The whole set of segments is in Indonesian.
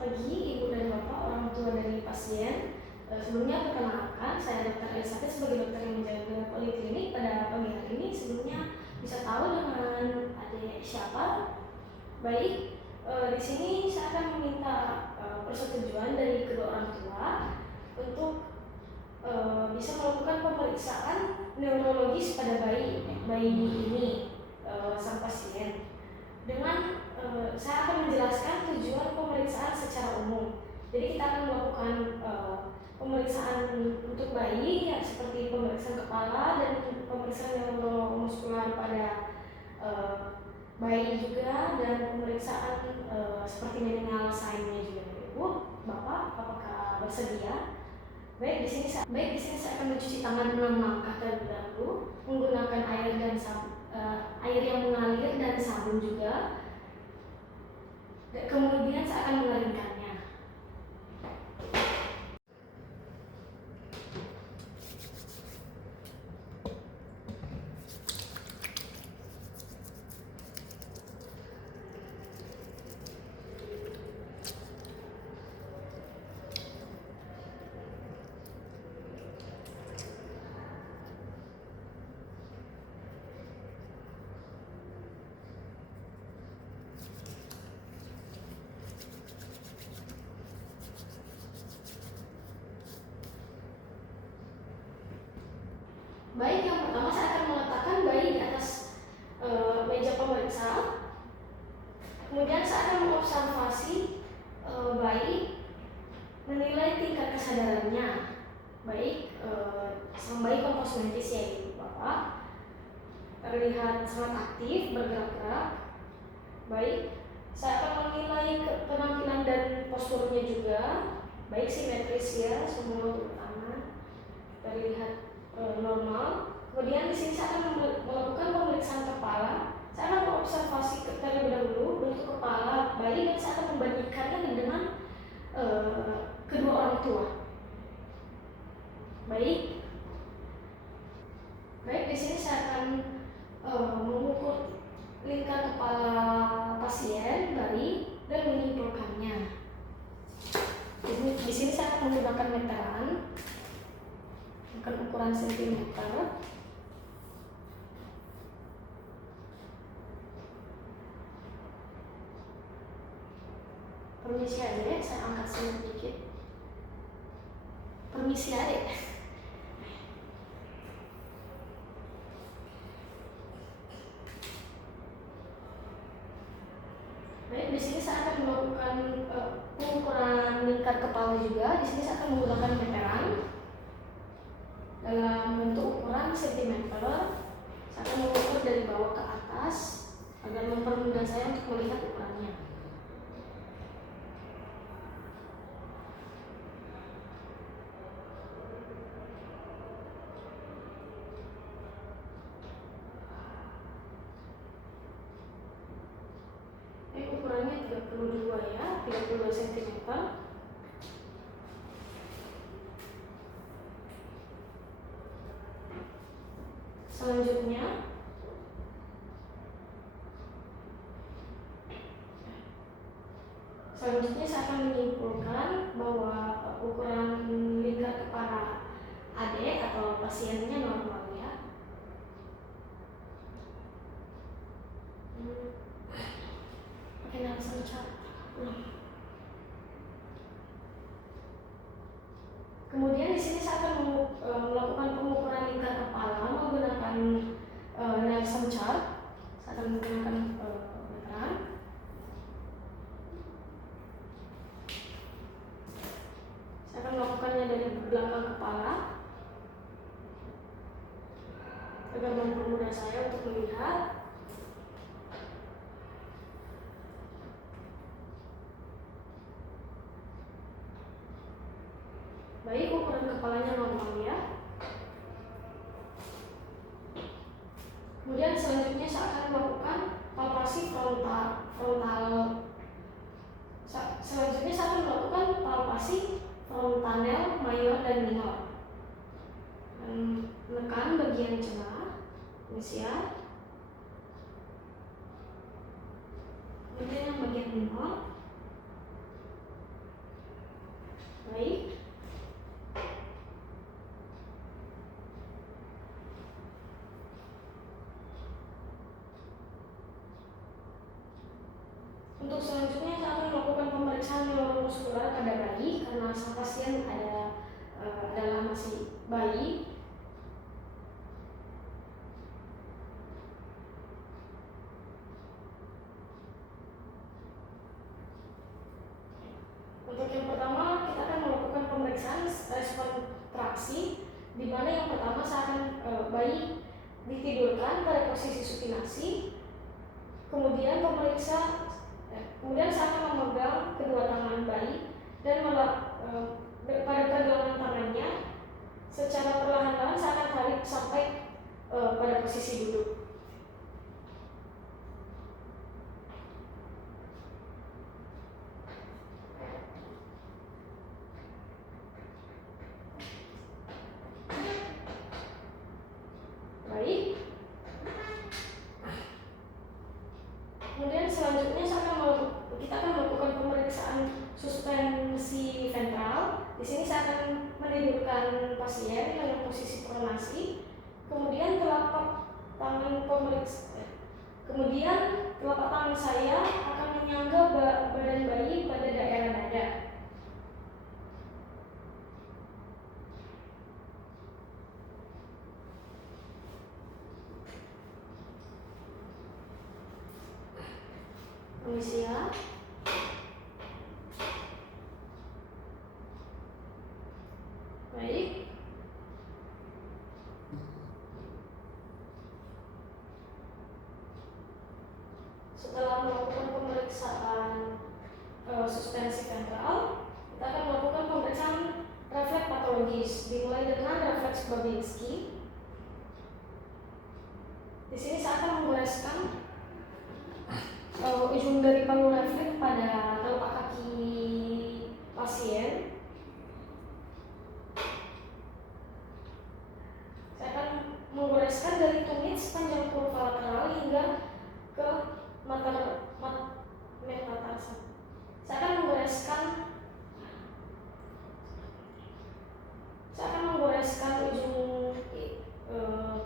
pagi Ibu dan Bapak, orang tua dari pasien. Sebelumnya perkenalkan, saya Dr. Elizabeth sebagai dokter yang menjaga poliklinik pada pagi hari ini. Sebelumnya bisa tahu dengan adik siapa? Baik, di sini saya akan meminta persetujuan dari kedua orang tua untuk bisa melakukan pemeriksaan neurologis pada bayi ini sang pasien. Dengan saya akan menjelaskan tujuan pemeriksaan secara umum. Jadi kita akan melakukan pemeriksaan untuk bayi ya, seperti pemeriksaan kepala dan pemeriksaan neuromuskular pada bayi juga, dan pemeriksaan seperti minimal sign-nya juga. Ibu, Bapak, apakah bersedia? Baik, di sini saya akan mencuci tangan 6 langkah terlebih dahulu menggunakan air yang mengalir dan sabun juga. Kemudian saya akan mengeringkannya. Baik, yang pertama saya akan meletakkan bayi di atas meja pemeriksa. Kemudian saya akan mengobservasi bayi, menilai tingkat kesadarannya. Baik, sang bayi kompos mentis ya Ibu Bapak, terlihat sangat aktif, bergerak-gerak. Baik, saya akan menilai penampilan dan posturnya juga. Baik, simetris ya, semua tangan terlihat normal. Kemudian di sini saya akan melakukan pemeriksaan kepala. Saya akan mengobservasi terlebih dahulu bentuk kepala bayi dan saya akan membandingkannya dengan kedua orang tua. Baik, di sini saya akan mengukur lingkar kepala pasien bayi dan menyimpulkannya. Di sini saya akan menggunakan meteran, bukan ukuran sentimeter. Permisi adek, saya angkat sedikit. Permisi adek. Baik, di sini saya akan melakukan pengukuran lingkar kepala juga. Di sini saya akan menggunakan meteran dalam bentuk ukuran sentimeter. Saya akan mengukur dari bawah ke atas agar mempermudah saya untuk melihat ukurannya. Ukurannya 32 ya, 32 cm. Selanjutnya saya akan menyimpulkan bahwa ukuran lingkar kepala adik atau pasiennya normal ya. Pakai langsung cat. Kemudian di sini saya akan melakukan pengukuran lingkar kepala menggunakan Nelson chart. Saya akan menggunakan meteran. Saya akan melakukannya dari belakang kepala agar mempermudah saya untuk melihat. Baik, ukuran kepalanya normal ya. Kemudian selanjutnya saya akan melakukan palpasi frontal. Selanjutnya saya akan melakukan palpasi frontanel mayor dan minor. Menekan bagian celah, inisial. Kemudian yang bagian minor Baik. Untuk selanjutnya saya akan melakukan pemeriksaan neuromuskular pada bayi karena sang pasien adalah masih bayi. Untuk yang pertama kita akan melakukan pemeriksaan respon traksi, di mana yang pertama saya akan bayi ditidurkan pada posisi supinasi, kemudian kemudian saya akan memegang kedua tangan bayi dan pada pergelangan tangannya secara perlahan-lahan saya akan tarik sampai pada posisi duduk. Baik. Kemudian selanjutnya kita akan melakukan pemeriksaan suspensi ventral. Di sini saya akan menidurkan pasien dalam posisi pronasi. Kemudian telapak tangan saya akan menyangga badan bayi pada daerah dada. Permisi ya. Baik. Setelah melakukan pemeriksaan suspensi ventral, kita akan melakukan pemeriksaan refleks patologis, dimulai dengan refleks Babinski. Di sini saya akan menggoreskan ujung dari palu refleks pada telapak kaki pasien. Saya akan menggoreskan dari tumit sepanjang kurva lateral hingga ke metatarsa. Saya akan menggoreskan ujung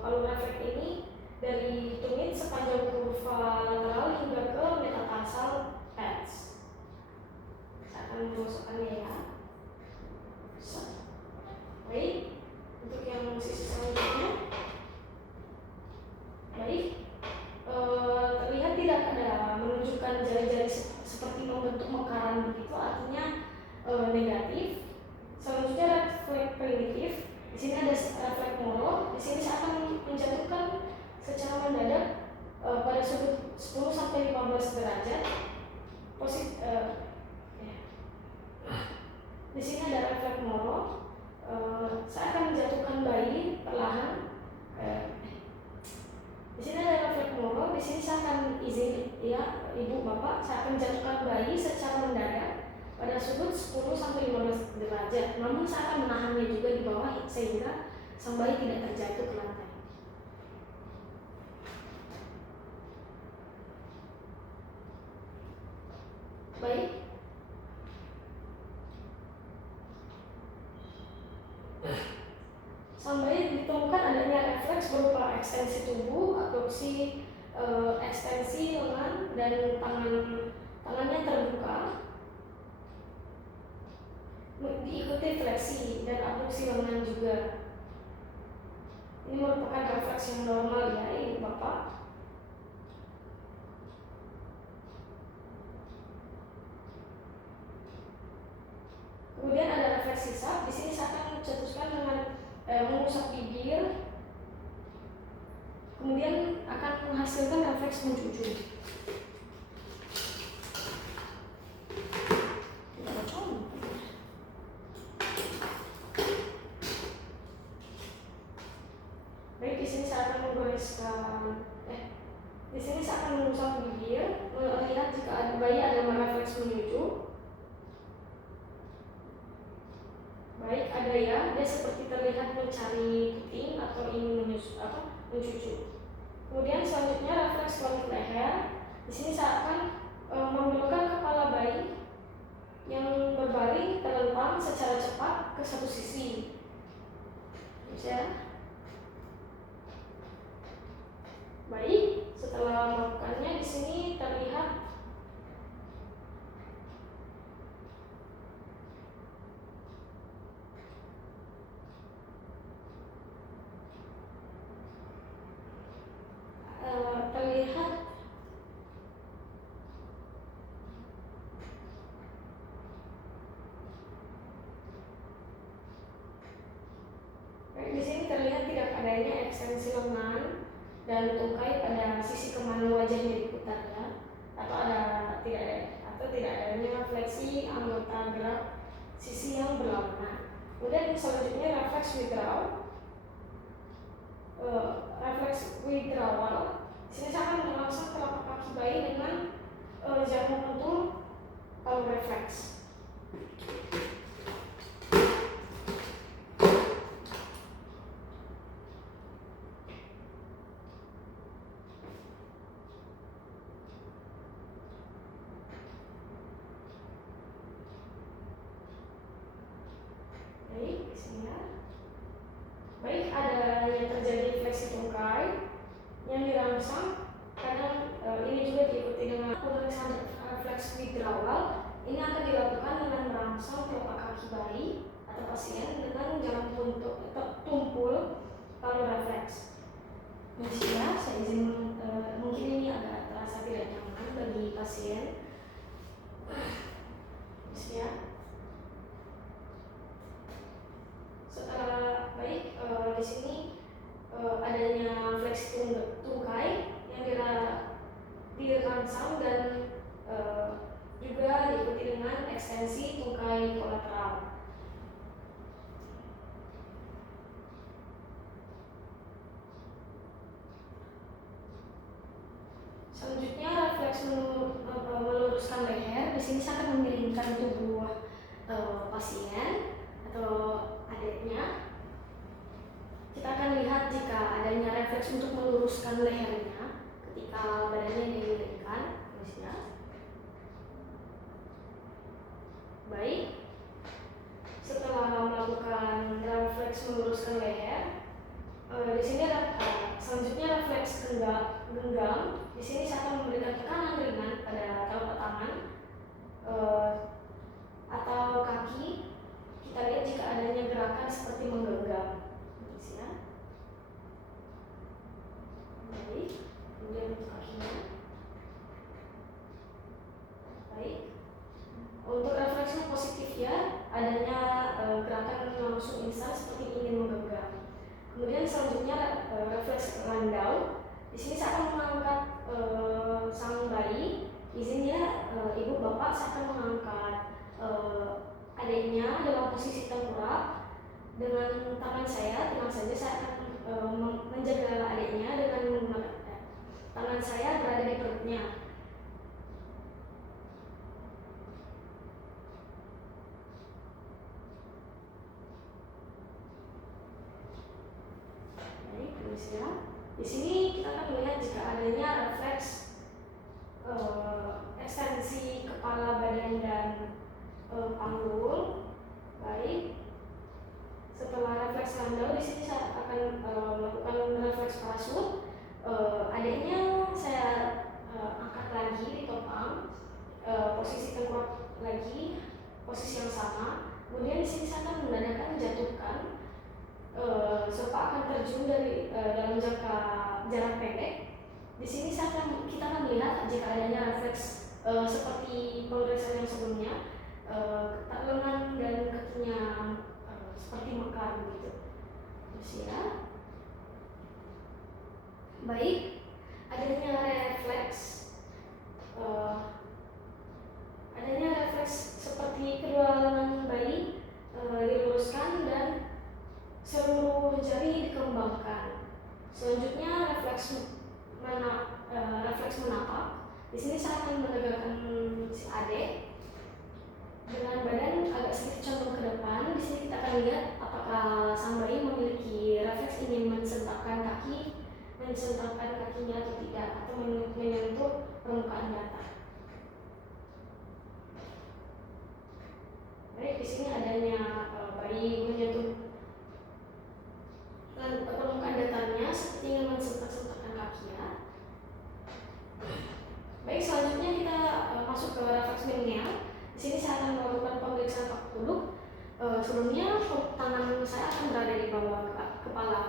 palu refleks ini dari tumit sepanjang kurva lateral hingga ke metatarsal pads. Saya akan memasukkannya ya. Baik. Untuk yang sisi selanjutnya, baik. Terlihat tidak ada menunjukkan jari-jari seperti membentuk mekaran begitu, artinya negatif. Selanjutnya refleks primitif. Di sini ada refleks Moro. Di sini saya akan menjatuhkan secara mendadak pada sudut 10 sampai 15 derajat. Di sini ada refleks Moro. Saya akan menjatuhkan bayi perlahan. Di sini ada refleks Moro. Di sini saya akan izin ya ibu bapak, saya akan jatuhkan bayi secara mendadak pada sudut 10 sampai 15 derajat. Namun saya akan menahannya juga di bawah sehingga sang bayi tidak terjatuh ke lantai. Baik. Sang bayi ditemukan adanya refleks berupa ekstensi tubuh, abduksi, ekstensi lengan, dan tangannya terbuka, diikuti fleksi dan abduksi lengan juga. Ini merupakan refleks yang normal ya ibu bapak. Kemudian ada refleks hisap. Di sini saya akan mencetuskan dengan mengusap bibir, kemudian akan menghasilkan refleks mencucu. Baik, di sini saya akan menggoreskan. Di sini saya akan mengusap bibir, melihat jika bayi ada refleks menyucu. Baik, ada ya, dia seperti terlihat mencari puting atau ingin mencucu. Kemudian selanjutnya refleks kontur leher. Di sini saya akan membelokkan kepala bayi yang berbaring terlentang secara cepat ke satu sisi. Ya. Baik, setelah melakukannya di sini terlihat di sini terlihat tidak adanya ekstensi lengan dan tungkai pada sisi kemana wajahnya diputar, ya, atau tidak adanya fleksi anggota gerak sisi yang berlawanan. Kemudian selanjutnya refleks withdrawal. Di sini saya akan merangsang telapak kaki bayi dengan jarum pentul kalau refleks. Baik, di sini ya. Baik, ada yang terjadi fleksi tungkai yang dirangsang. Kadang ini juga diikuti dengan pemeriksaan refleks withdrawal. Ini akan dilakukan dengan merangsang telapak kaki bayi atau pasien dengan jarum tumpul kalau refleks. Ya, saya izin mungkin ini agak terasa tidak nyaman bagi pasien. Ya. Setelah baik, di sini adanya fleksi tungkai yang dirangsang dan juga diikuti dengan ekstensi tungkai kolateral. Selanjutnya refleks meluruskan leher. Di sini saya akan memiringkan tubuh pasien atau adiknya. Kita akan lihat jika adanya refleks untuk meluruskan lehernya ketika badannya dimiringkan. Baik, setelah melakukan refleks meluruskan leher, di sini selanjutnya refleks genggam. Di sini saya akan memberikan tekanan ringan pada telapak tangan atau kaki. Kita lihat jika adanya gerakan seperti menggenggam. Ya. Baik, kemudian untuk kakinya. Baik. Untuk refleksnya positif, ya, adanya gerakan langsung instan seperti ingin menggenggam. Kemudian selanjutnya refleks landau. Di sini saya akan mengangkat sang bayi. Izinnya ibu bapak, saya akan mengangkat adiknya dalam posisi tengkurap. Dengan tangan saya, tenang saja, saya akan menjaga adiknya dengan menggunakan tangan saya berada di perutnya. Di sini kita akan melihat jika adanya refleks ekstensi kepala, badan, dan panggul. Baik. Setelah refleks landau, di sini saya akan melakukan refleks parasut. Adiknya saya angkat lagi, ditopang, posisi tengkorak lagi, posisi yang sama. Kemudian di sini saya akan menandakan menjatuhkan. Sofa akan terjun dari dalam jarak pendek. Di sini kita akan melihat jika adanya refleks seperti pemeriksaan yang sebelumnya, lengan dan kakinya seperti mekar begitu. Terus ya. Baik, adanya refleks seperti kedua lengan bayi diluruskan dan seluruh jari dikembangkan. Selanjutnya refleks menapak. Di sini saya akan menegakkan si adik dengan badan agak sedikit condong ke depan. Di sini kita akan lihat apakah sang bayi memiliki refleks ingin mensentakkan kakinya atau tidak, atau menyentuh permukaan datar. Baik, di di sini adanya bayi menyentuh permukaan datarnya seperti ingin mensentak-sentakkan kakinya. Baik, selanjutnya kita masuk ke refleks menial. Di sini saya akan melakukan pemeriksaan kaki duduk. Sebelumnya tangan saya akan berada di bawah kepala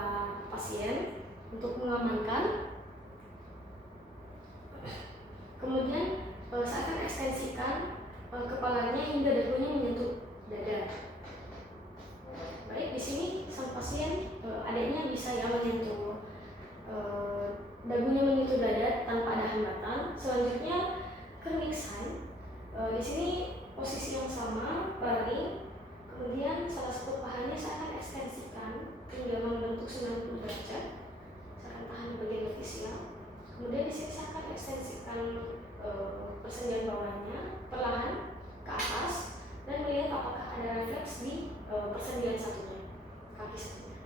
pasien untuk mengamankan. Kemudian saya akan ekstensikan kepalanya hingga dagunya menyentuh dada. Baik, di sini sang pasien adanya bisa ya menyentuh dagunya menyentuh dada tanpa ada hambatan. Selanjutnya kernik sign. Di sini posisi yang sama, baring. Kemudian salah satu pahanya saya akan ekstensikan hingga membentuk 90 derajat. Saya akan tahan di bagian betisnya. Kemudian di sini saya akan ekstensikan persendian bawahnya perlahan ke atas dan melihat apakah ada refleks di persendian satunya, kaki satunya.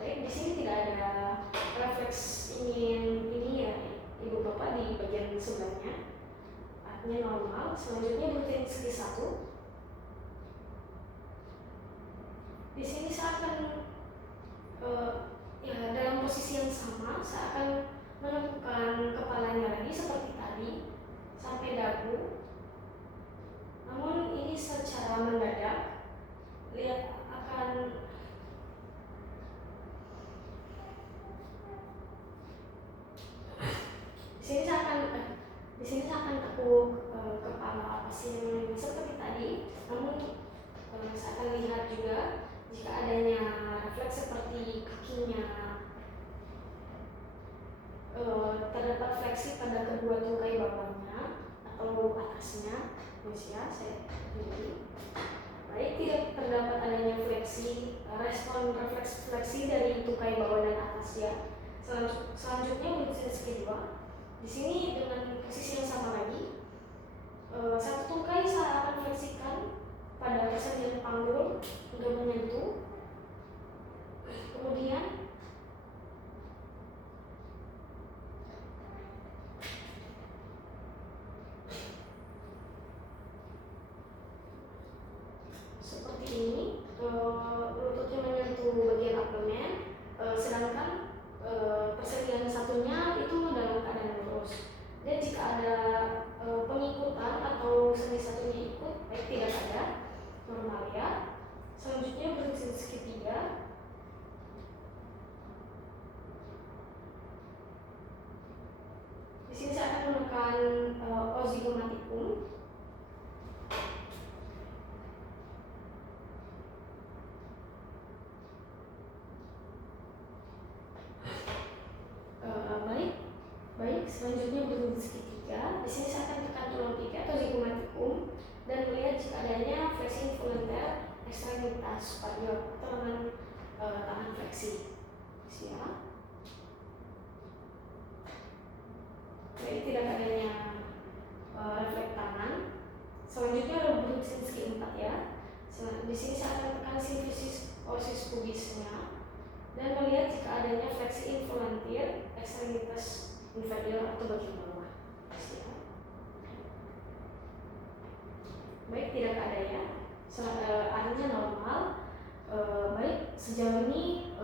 Baik, di sini tidak ada refleks ingin ini ya ibu bapak di bagian sebelahnya, artinya normal. Selanjutnya Brudzinski 1. Di sini saya akan dalam posisi yang sama, saya akan menentukan kepalanya lagi seperti tadi sampai dagu. Namun ini secara mendadak, lihat akan di sini saya akan tekuk kepala pasien seperti tadi. Namun saya akan lihat juga jika adanya refleks seperti kakinya terdapat fleksi pada kedua tungkai bawahnya atau atasnya, ya saya pilih. Baik, tidak terdapat adanya fleksi, respon refleks fleksi dari tungkai bawah dan atas ya. Selanjutnya Brudzinski 2. Di sini dengan posisi yang sama lagi, satu tungkai saya akan fleksikan pada persendian panggul hingga menyentuh. Kemudian seperti ini, lututnya menyentuh bagian abdomen, sedangkan persendian satunya itu dalam keadaan lurus. Dan jika ada pengikutan atau sendi satunya ikut, baik tidak ada, normal ya. Selanjutnya Brudzinski 3. Di sini saya akan menekan ozygomatikum. Baik, selanjutnya Brudzinski 3. Di sini saya akan tekan tulang tiga atau zygomatikum dan melihat jika adanya fleksi involunter ekstremitas padial atau dengan tangan fleksi. Siap. Baik, tidak adanya refleks tangan. Selanjutnya ada Brudzinski 4 ya. Di sini saya akan tekan sifisis osis pubisnya dan melihat jika adanya fleksi involunter ekstremitas inferior atau bagian bawah. Baik, tidak ada ya. Artinya normal. Baik, sejauh ini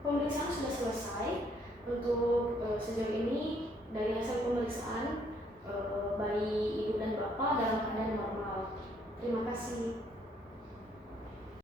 pemeriksaan sudah selesai. Untuk sejauh ini dari hasil pemeriksaan bayi ibu dan bapak dalam keadaan normal. Terima kasih.